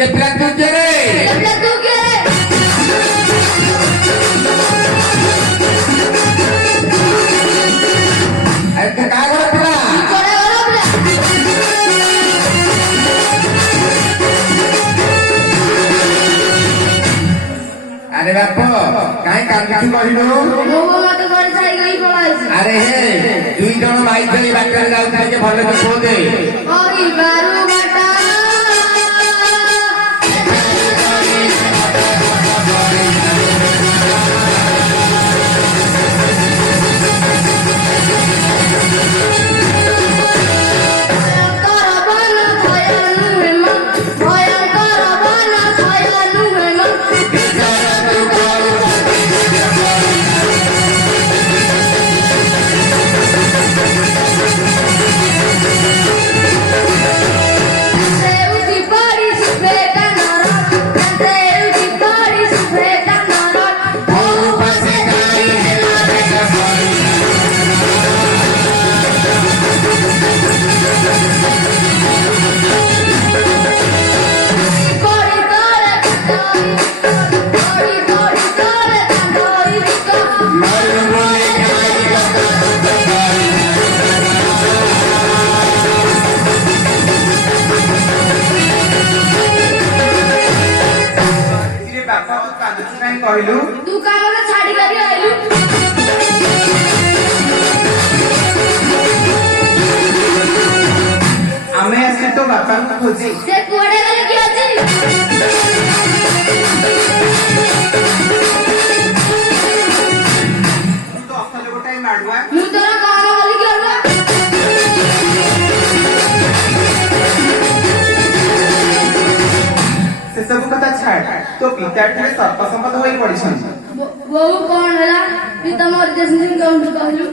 रे पिला तू के रे पिला तू के रे अरे का करो पिला कोड़े वाला पिला अरे बापो काई कांदी कहिलो मो मत घर छाई गई पळाइछ अरे हे दुई जण भाई चली बाकर जाउथले के भले तो सो दे ओई बारू बाटा कहलु तू काम छाड़ी करी आइलु आमे आसे तो बापा को खोजी से कोड़े गले की अछि तो अखले गोटाई माडुआ मु तोरा काम गली की अरला से सब कथा छाड़ तो पिता ठारे सर्प संपद होई पड़िछन बहु कौन हला पिता मोर जसमिन कहू कहलु